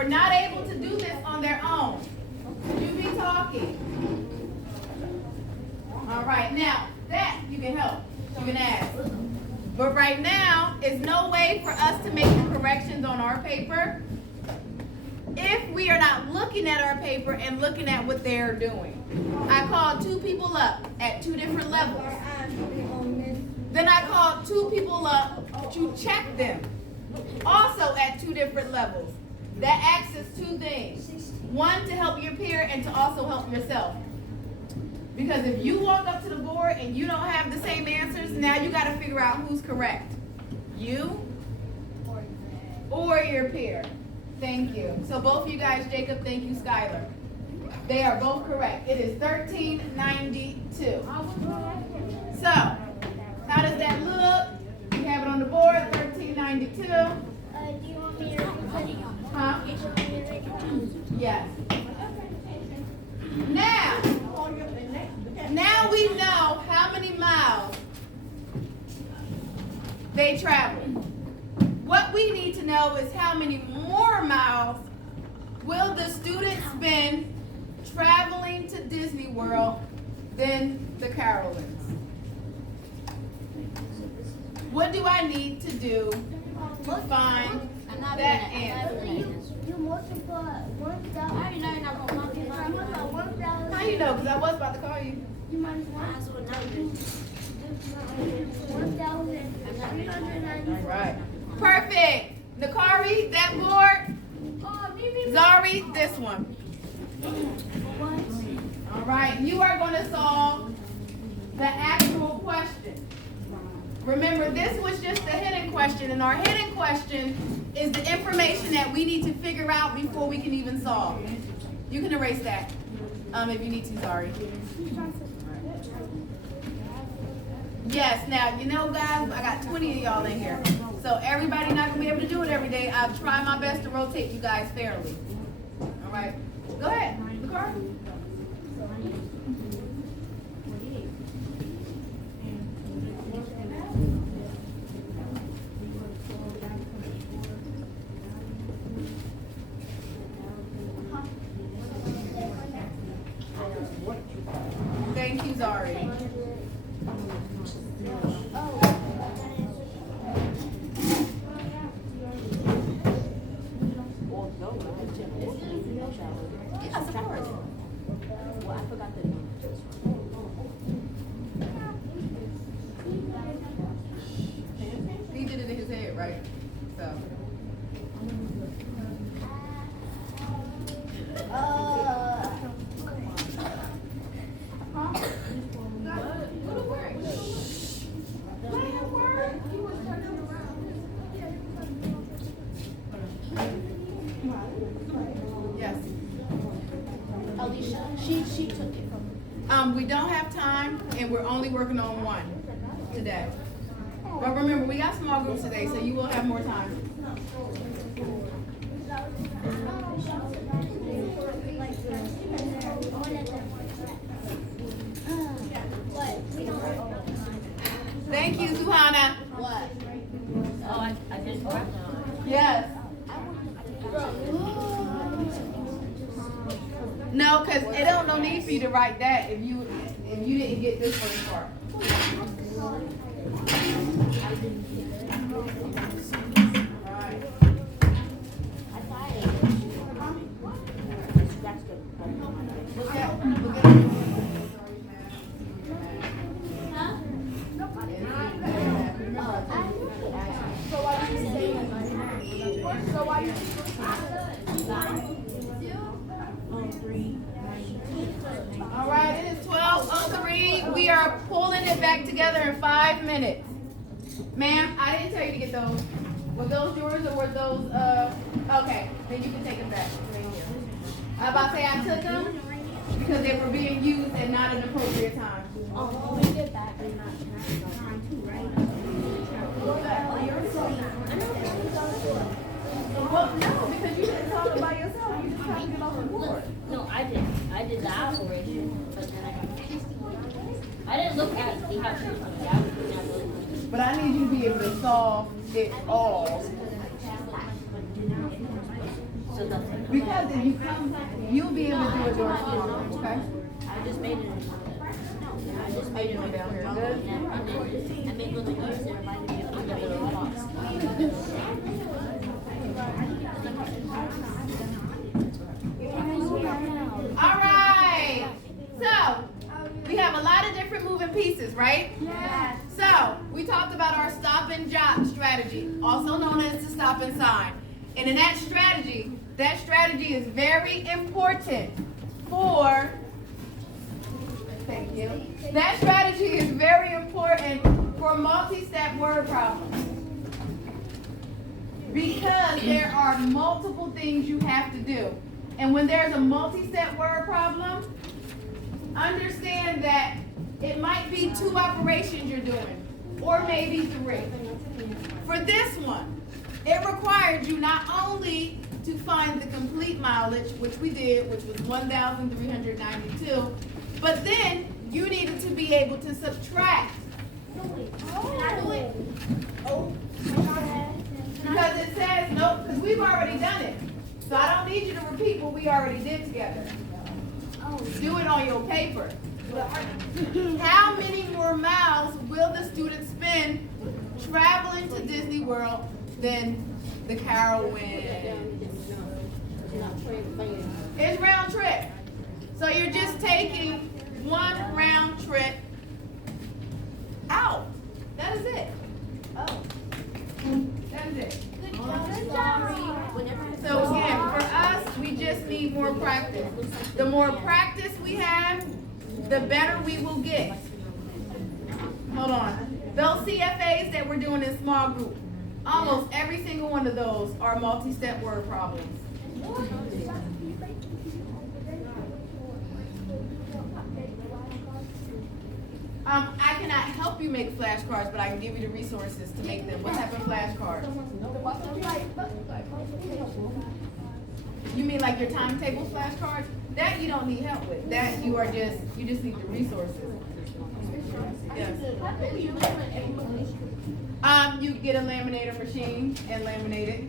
were not able to do this on their own. Should you be talking? All right, now that you can help, you can ask. But right now, is no way for us to make the corrections on our paper if we are not looking at our paper and looking at what they're doing. I called 2 people up at 2 different levels. Then I called 2 people up to check them, also at 2 different levels. That acts as 2 things. 1, to help your peer, and to also help yourself. Because if you walk up to the board and you don't have the same answers, now you got to figure out who's correct. You or your peer. Thank you. So both of you guys, Jacob, thank you, Skylar. They are both correct. It is 1392. So, how does that look? You have it on the board, 1392. Do you want me to Huh? Yes. Now we know how many miles they traveled. What we need to know is how many more miles will the students spend traveling to Disney World than the Carolins. What do I need to do to find that answer? You multiply 1,000. I already know you're not going to multiply 1,000. How you know? Because I was about to call you. You minus 1,390. Right. Perfect. Nakari, that board. Zari, this one. All right. You are going to solve the actual question. Remember, this was just a hidden question, and our hidden question is the information that we need to figure out before we can even solve. You can erase that if you need to, sorry. Yes, now, you know, guys, I got 20 of y'all in here. So everybody not going to be able to do it every day. I'll try my best to rotate you guys fairly. All right. Go ahead. Nakari. Thank you, Zari. Yes, of course. Well, I forgot the name. He did it in his head, right? So. Yes. Alicia, she took it from We don't have time, and we're only working on one today. But remember, we got small groups today, so you will have more time. Thank you, Suhana. what? Oh, I did work on it. Yes. No, because it don't no need for you to write that if you didn't get this first part. Alright. Look at All right, it is 12:03. We are pulling it back together in 5 minutes. Ma'am, I didn't tell you to get those. Were those yours or were those, okay, then you can take them back. I was about to say I took them because they were being used at not an appropriate time. Oh, we get that. Time too, right? Well, no, because you didn't talk about yourself. You just tried to get off the board. No, I did the operation, but then I didn't look at the how she was coming out. But I need you to be able to solve it all. So that's Because if you come, you'll be able to do it during tomorrow, okay? I just made it. I just made it on down here. Good. I made little notes that reminded me of the little box. All right. So we have a lot of different moving pieces, right? Yeah. So we talked about our stop and jot strategy, also known as the stop and sign. And in that strategy is very important for, thank you. That strategy is very important for multi-step word problems. Because there are multiple things you have to do. And when there's a multi-step word problem, understand that it might be 2 operations you're doing, or maybe 3. For this one, it required you not only to find the complete mileage, which we did, which was 1,392, but then you needed to be able to subtract. Can I do it? Oh. Because it says, nope, because we've already done it. So I don't need you to repeat what we already did together. Do it on your paper. How many more miles will the student spend traveling to Disney World than the Carowinds? It's round trip. So you're just taking 1 round trip out. That is it. Oh. That is it. So again, for us, we just need more practice. The more practice we have, the better we will get. Hold on. Those CFAs that we're doing in small group, almost every single one of those are multi-step word problems. I cannot help you make flashcards, but I can give you the resources to make them. What type of flashcards? You mean like your timetable flashcards? That you don't need help with. That you just need the resources. Yes. You get a laminator machine and laminate it.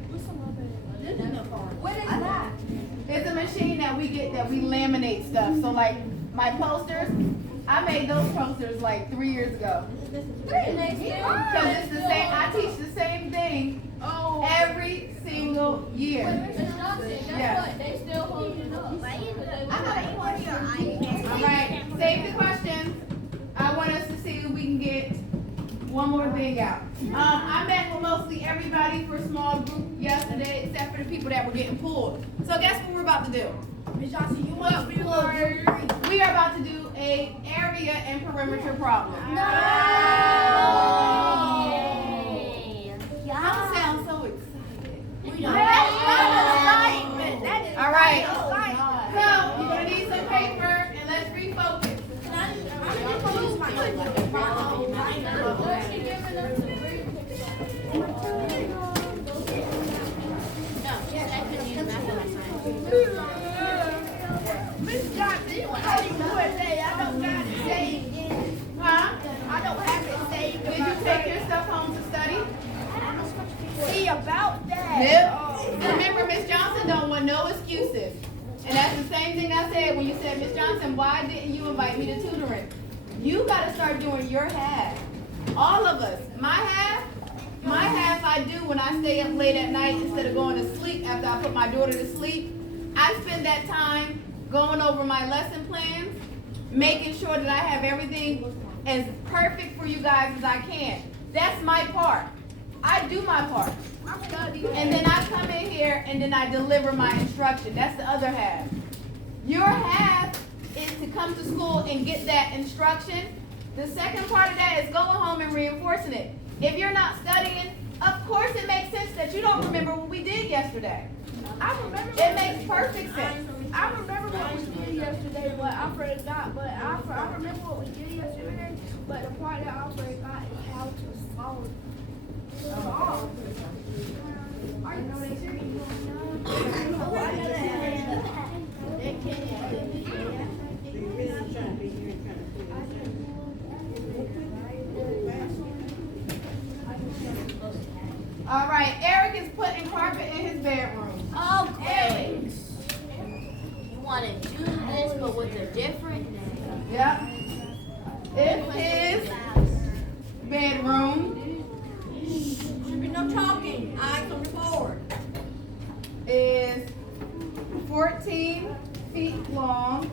What is that? It's a machine that we get that we laminate stuff. So like my posters, I made those posters like 3 years ago. Because it's the same, I teach the same thing every single year. Yeah. They still hold it up. All right, save the questions. I want us to see if we can get one more thing out. I met with mostly everybody for small group yesterday, except for the people that were getting pulled. So guess what we're about to do? Ms. Johnson, you want to be pulled? We are about to do a area and perimeter problem. No. Y'all sound so excited. We don't. That is All right. So you're gonna need some paper and let's refocus. Miss Johnson, I didn't do it today. I don't got it saved. Huh? I don't have it saved. Did you take your stuff home to study? See about that. Yep. Remember, Miss Johnson don't want no excuses. And that's the same thing I said when you said, Miss Johnson, why didn't you invite me to tutoring? You got to start doing your half. All of us. My half I do when I stay up late at night instead of going to sleep after I put my daughter to sleep. I spend that time going over my lesson plans, making sure that I have everything as perfect for you guys as I can. That's my part. I do my part. And then I come in here and then I deliver my instruction. That's the other half. Your half is to come to school and get that instruction. The second part of that is going home and reinforcing it. If you're not studying, of course it makes sense that you don't remember what we did yesterday. I remember. It makes perfect sense. I remember what we did yesterday, but I forgot. But I remember what we did yesterday, but the part that I forgot is how to solve. Are you serious? Oh, I know All right, Eric is putting carpet in his bedroom. Okay. 14 feet long.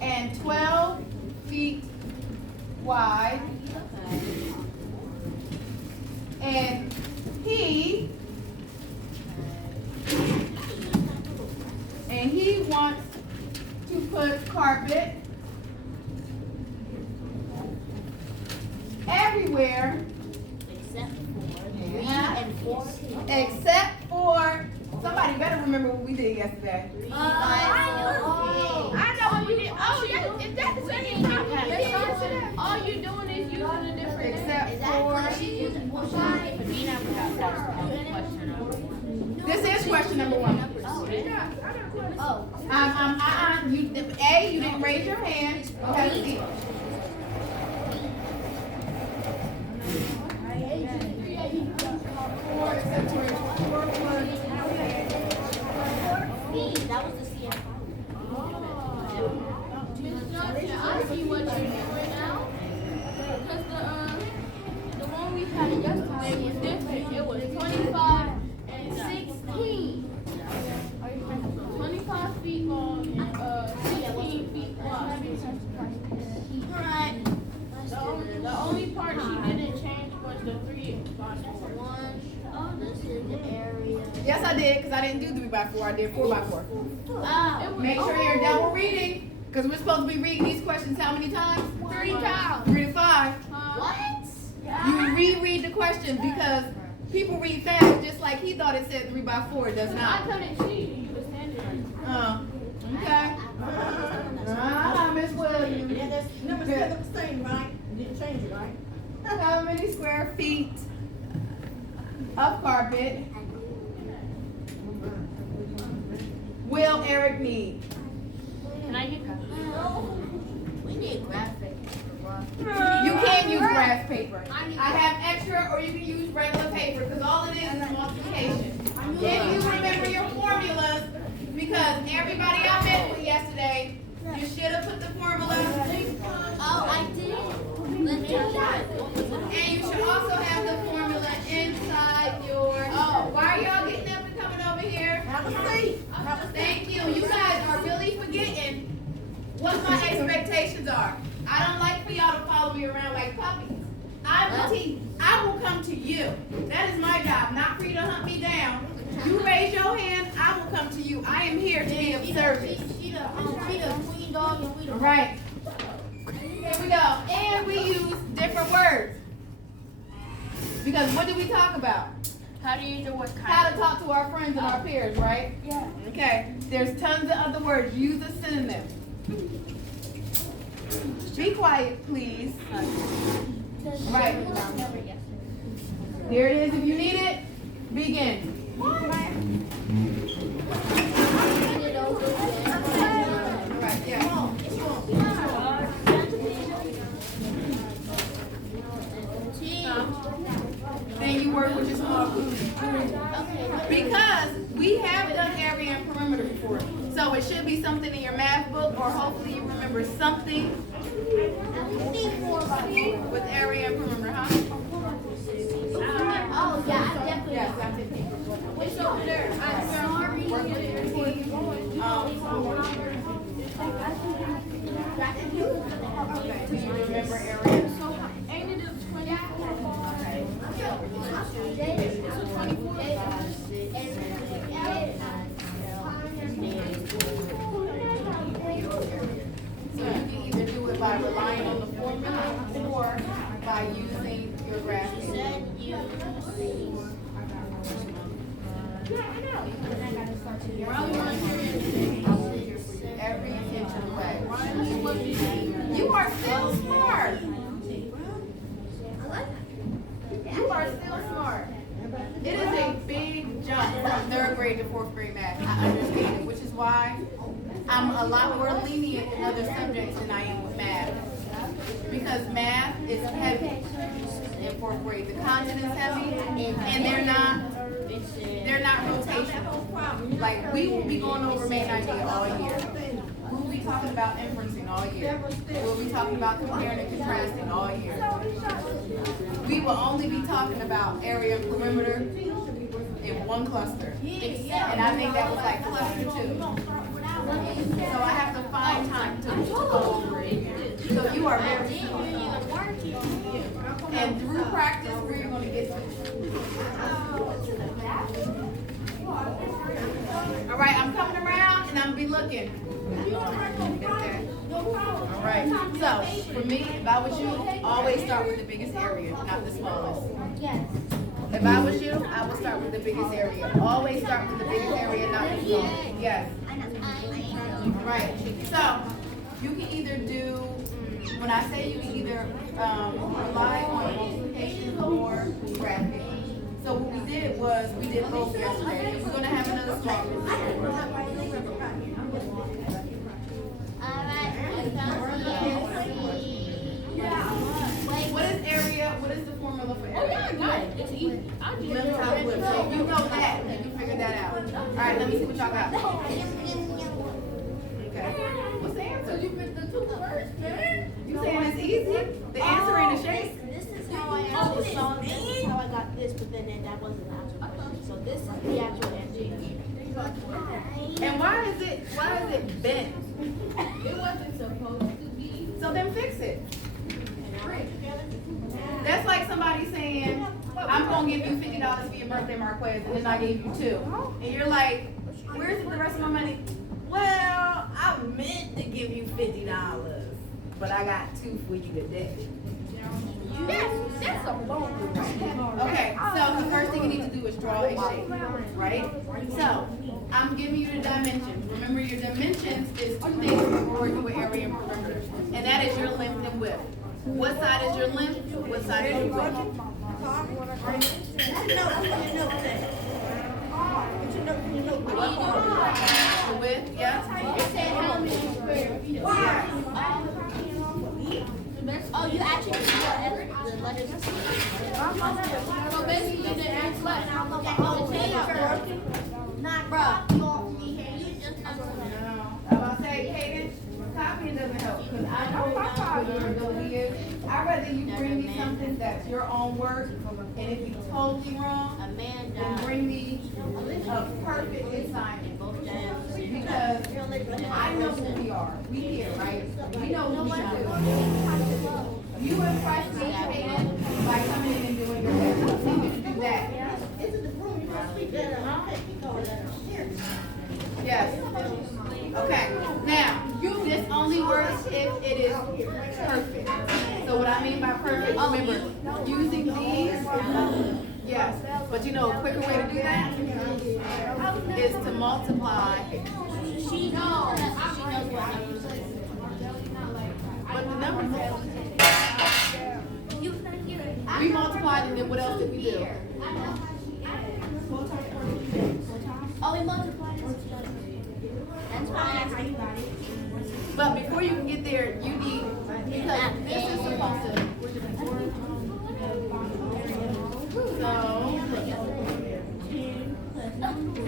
And 12 feet wide. And he wants to put carpet everywhere except for somebody better remember what we did yesterday. I know what we did. Oh, is that the same thing we did yesterday? All you're doing is using a different Except for this is question number 1. You didn't raise your hand. Okay. That was the CF. I see what you're doing now. Because the one we had yesterday was different. It was 25 and 16. 25 feet long and 16 feet wide. Right. The only part she didn't change was the 3 by 4. Oh, this is the area. Yes, I did, because I didn't do 3 by 4. I did 4 by 4. Oh. Make sure you're double reading, because we're supposed to be reading these questions how many times? 3 times. 3 to 5. What? You reread the questions because people read fast, just like he thought it said 3 by 4. It does I not. couldn't see you. You were standing there. Okay. Miss Williams. Yeah, that's number still the same, right? Didn't change it, right? How many square feet of carpet will Eric need? Can I get We need graphic. You can use graph paper. I have extra, or you can use regular paper, because all it is multiplication. If you remember your formulas, because everybody I met with yesterday, you should have put the formula. Oh, I did. Let's do that. And you should also have the formula inside your. Oh, why are y'all getting up and coming over here? Have a seat. Thank you. You guys are really forgetting what my expectations are. I don't like for y'all to follow me around like puppies. I will come to you. That is my job, not for you to hunt me down. You raise your hand, I will come to you. I am here to be of service. She the queen dog and we the Right. Here we go. And we use different words. Because what did we talk about? How do you use the word How to talk to our friends and our peers, right? Yeah. Okay. There's tons of other words. Use a synonym. Be quiet, please. Right. Here it is. If you need it, begin. Right, yeah. Then you work with your small group. Because we have done area and perimeter before. So it should be something in your math book, or hopefully you remember something with area and perimeter, huh? Oh, yeah, I definitely. Yes, I did. It's over there. Okay, do you remember area? Ain't it a 24? So you can either do it by relying on the formula or by using your graph. Every inch of the way. You are still smart. You are still smart. It is a big jump from 3rd grade to 4th grade math. I understand it, which is why I'm a lot more lenient in other subjects than I am with math. Because math is heavy in 4th grade. The content is heavy, and they're not rotational. Like, we will be going over main idea all year. We'll be talking about inferencing all year. We'll be talking about comparing and contrasting all year. we will only be talking about area and perimeter in one cluster. And I think that was like cluster 2. So I have to find time to go over it. So you are very smart. And through practice, where you're gonna get to. All right, I'm coming around and I'm gonna be looking. All right, so for me, if I was you, always start with the biggest area, not the smallest. If I was you, I would start with the biggest area. Always start with the biggest area, not the smallest. Yes. Right. So you can either do, when I say you can either rely on multiplication or bracket. So what we did was, we did both yesterday. We're gonna have another small group. What is area? What is the formula for area? It's easy. I just Left side left. So you know that. You can figure that out. All right, let me see what y'all got. Okay. What's the answer? you picked the 2 words, man. You saying it's easy? The answer ain't a shape. This is how I answered the song. This is how I got this, but then that wasn't the actual question. So this is the actual answer. And why is it bent? It wasn't supposed to be. So then fix it. That's like somebody saying, I'm gonna give you $50 for your birthday, Marquez, and then I gave you 2. And you're like, where's the rest of my money? Well, I meant to give you $50, but I got 2 for you today. That's a bone. Okay, so the first thing you need to do is draw a shape, right? So, I'm giving you the dimensions. Remember, your dimensions is 2 things we're working with area and perimeter. And that is your length and width. What side is your length? What side is your width? The width, yeah? It said how many square feet. Oh, you actually put the letters. So basically, you didn't ask much. Not, bro. I'm gonna say, Kaden, copying doesn't help, because I know what your ability is. I'd rather you bring me something that's your own work, and if you totally wrong, then bring me a perfect assignment. Because I know who we are. We here, right? We know who we do. You impress me, Kaden, by coming in and doing your best. I need you to do that. Yes. Okay. Now, this only works if it is perfect. So what I mean by perfect, remember, using these, yes. But you know, a quicker way to do that is to multiply. She knows what I'm using. But the numbers, we multiplied, and then what else did we do? Oh, we multiplied. That's fine. But before you can get there, you need, because this is supposed to. So,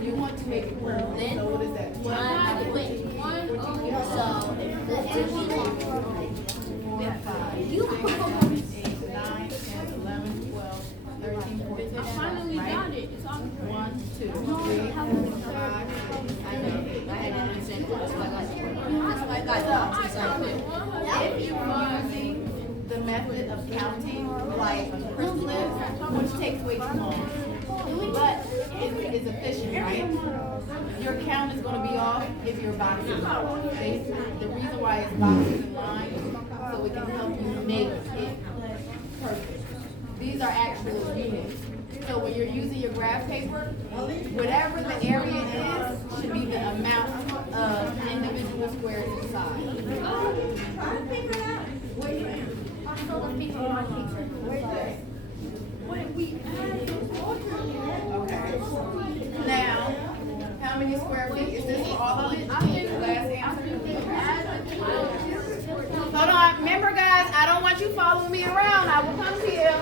you want to make it perfect. So what is that? You 8, 9, 10, 11, 12, 13, 14. I finally right? got it. It's on. 1, 2, 3, 4, 5, 6. I know. I had to understand. That's why I got If you were using the method of counting, like Chrysalis, which takes way too long, but it's efficient, right? Your count is going to be off if your box is out. The reason why it's boxes in line, so it can help you make it perfect. These are actual units. So when you're using your graph paper, whatever the area is, should be the amount of individual squares inside. Okay. Now, how many square feet? Is this for all of it? Last answer. Hold on. Remember, guys, I don't want you following me around. I will come to you.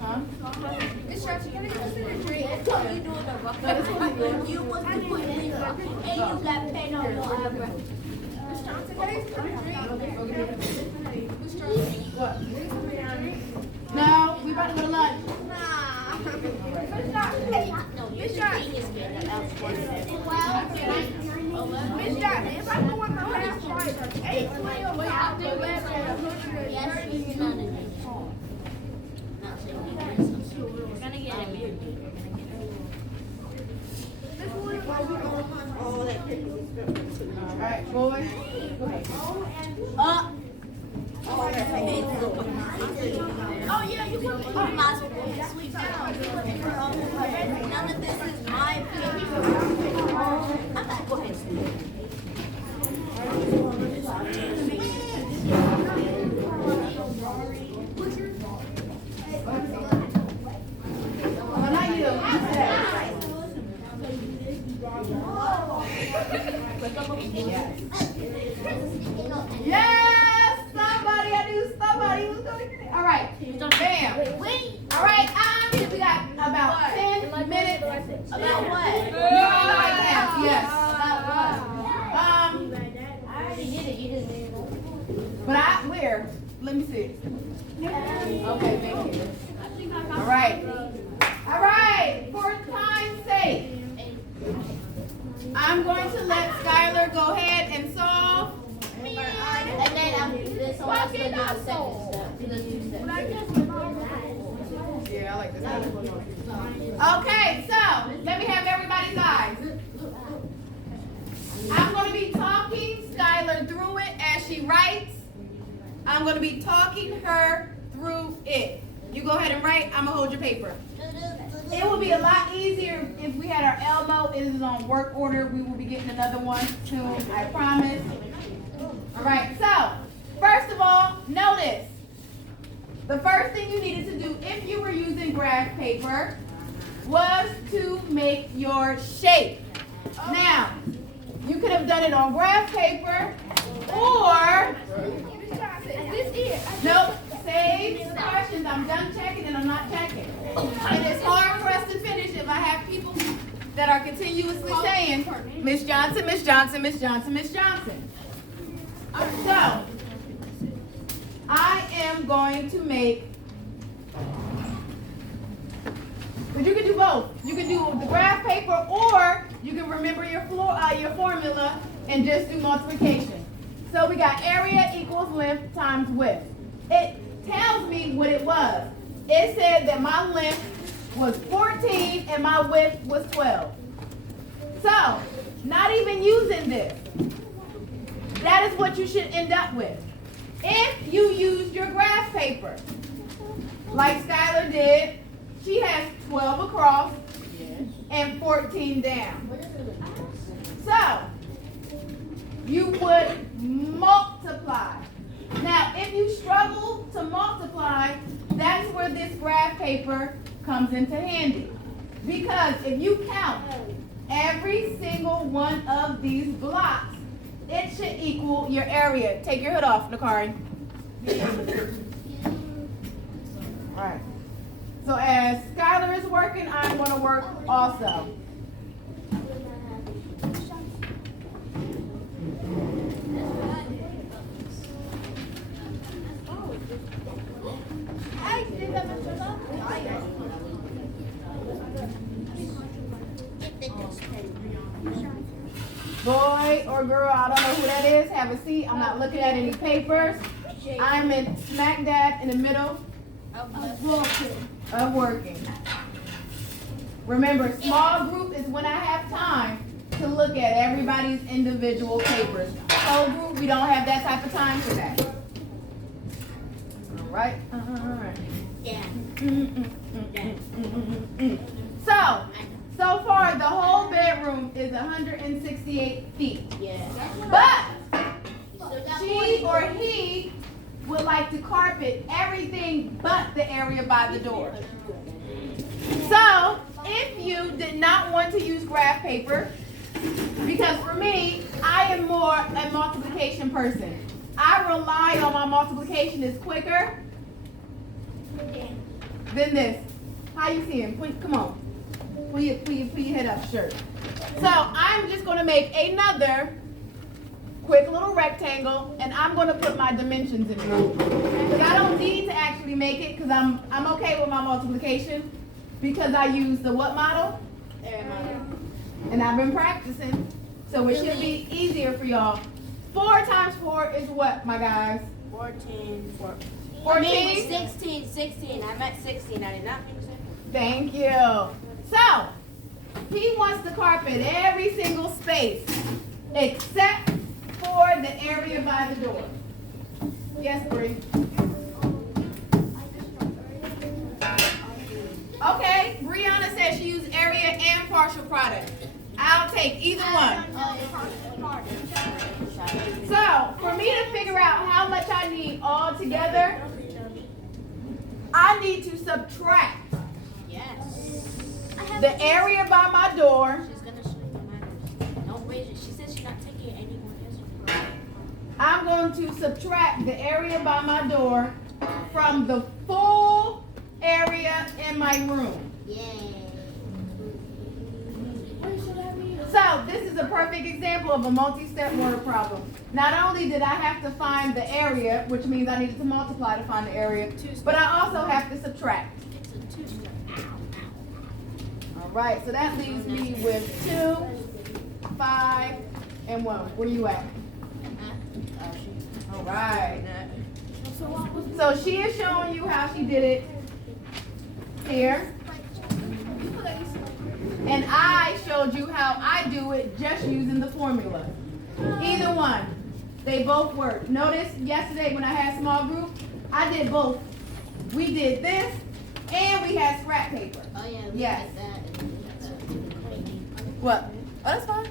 Huh? It's stretching. No, this wasn't when you was to put makeup and you got paint on your eyebrow. No, we about to go to lunch. No, you're genius, man. That was Miss Johnson, if I go on the last flight, 8:12, Yes, he's not a genius. Not saying genius. You're gonna get him. all that paper was good. All right, boys. Up. All that paper. Oh yeah, you might as well go to sleep now. None of this is my opinion. I'm not going to sleep. Well, not you. You said. Yes, somebody. I knew somebody who's going to get it. All right, bam. Wait, All right, we got about 10 minutes. about what? You're on the right path, yes. About what? I already did it. You didn't do it. But where? Let me see. Okay, thank you. All right. All right, for time's sake, I'm going to let Skylar go ahead and solve. And then after this, I'm also going to do the second step. Do the 2 steps. Yeah, I like this. Okay, so let me have everybody's eyes. I'm going to be talking Skylar through it as she writes. I'm going to be talking her through it. You go ahead and write. I'm going to hold your paper. It would be a lot easier if we had our Elmo. It is on work order. We will be getting another one soon, I promise. All right, so first of all, notice the first thing you needed to do if you were using graph paper was to make your shape. Now, you could have done it on graph paper or, nope, save questions. I'm done checking and I'm not checking. And it's hard for us to finish if I have people that are continuously saying, Miss Johnson, Miss Johnson, Miss Johnson, Miss Johnson. So, I am going to make, but you can do both. You can do the graph paper or you can remember your formula and just do multiplication. So we got area equals length times width. It tells me what it was. It said that my length was 14 and my width was 12. So, not even using this. That is what you should end up with. If you use your graph paper, like Skylar did, she has 12 across and 14 down. So, you would multiply. Now, if you struggle to multiply, that's where this graph paper comes into handy. Because if you count every single one of these blocks, it should equal your area. Take your hood off, Nakari. All right. So as Skylar is working, I'm going to work also. Boy or girl, I don't know who that is. Have a seat. I'm not looking at any papers. I'm in smack dab in the middle of working. Remember, small group is when I have time to look at everybody's individual papers. Whole group, we don't have that type of time for that. All right? All right. Yeah. So far, the whole bedroom is 168 feet. Yeah. But she or he would like to carpet everything but the area by the door. So, if you did not want to use graph paper, because for me, I am more a multiplication person. I rely on my multiplication is quicker than this. How you seeing? Come on. Pull your head up, shirt. So I'm just gonna make another quick little rectangle, and I'm gonna put my dimensions in it. Because I don't need to actually make it, because I'm okay with my multiplication, because I use the what model? And I've been practicing, so it should be easier for y'all. 4 times 4 is what, my guys? 14. 14? 16. I meant 16. I did not mean to say 14. Thank you. So, he wants to carpet every single space except for the area by the door. Yes, Bree? Okay, Brianna says she used area and partial product. I'll take either one. So, for me to figure out how much I need all together, I need to subtract the area by my door. She's gonna show you mine. No, wait. She said she's not taking any more answers. I'm going to subtract the area by my door from the full area in my room. Yay. So this is a perfect example of a multi-step word problem. Not only did I have to find the area, which means I needed to multiply to find the area, but I also have to subtract. It's a 2-step. All right, so that leaves me with 2, 5, and 1. Where you at? All right. So she is showing you how she did it here. And I showed you how I do it just using the formula. Either one. They both work. Notice yesterday when I had small group, I did both. We did this and we had scrap paper. Oh, yeah. Yes. What? Oh, that's fine.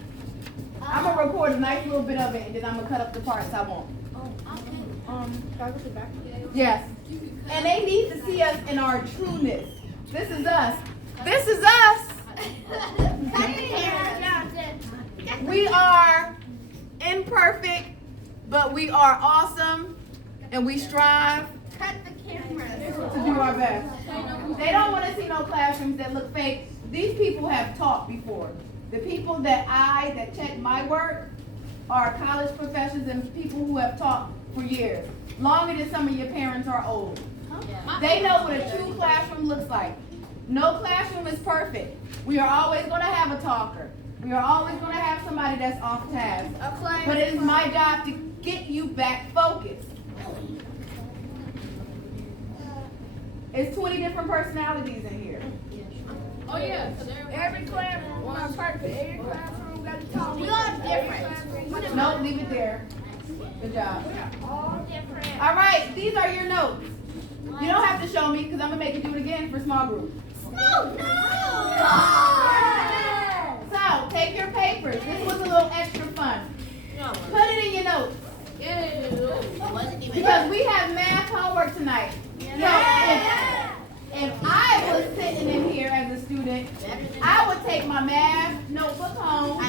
I'm going to record a nice little bit of it and then I'm going to cut up the parts I want. Yes. And they need to see us in our trueness. This is us. This is us. We are imperfect, but we are awesome, and we strive to do our best. They don't want to see no classrooms that look fake. These people have taught before. The people that check my work are college professors and people who have taught for years, longer than some of your parents are old. They know what a true classroom looks like. No classroom is perfect. We are always going to have a talker. We are always going to have somebody that's off task. But it is my job to get you back focused. It's 20 different personalities in here. Oh yeah, every classroom was perfect. Every classroom got to talk. We all different. No, leave it there. Good job. All different. All right, these are your notes. You don't have to show me because I'm going to make you do it again for small group. So, take your papers. This was a little extra fun. Put it in your notes. Because we have math homework tonight. So, if I was sitting in here as a student, I would take my math notebook home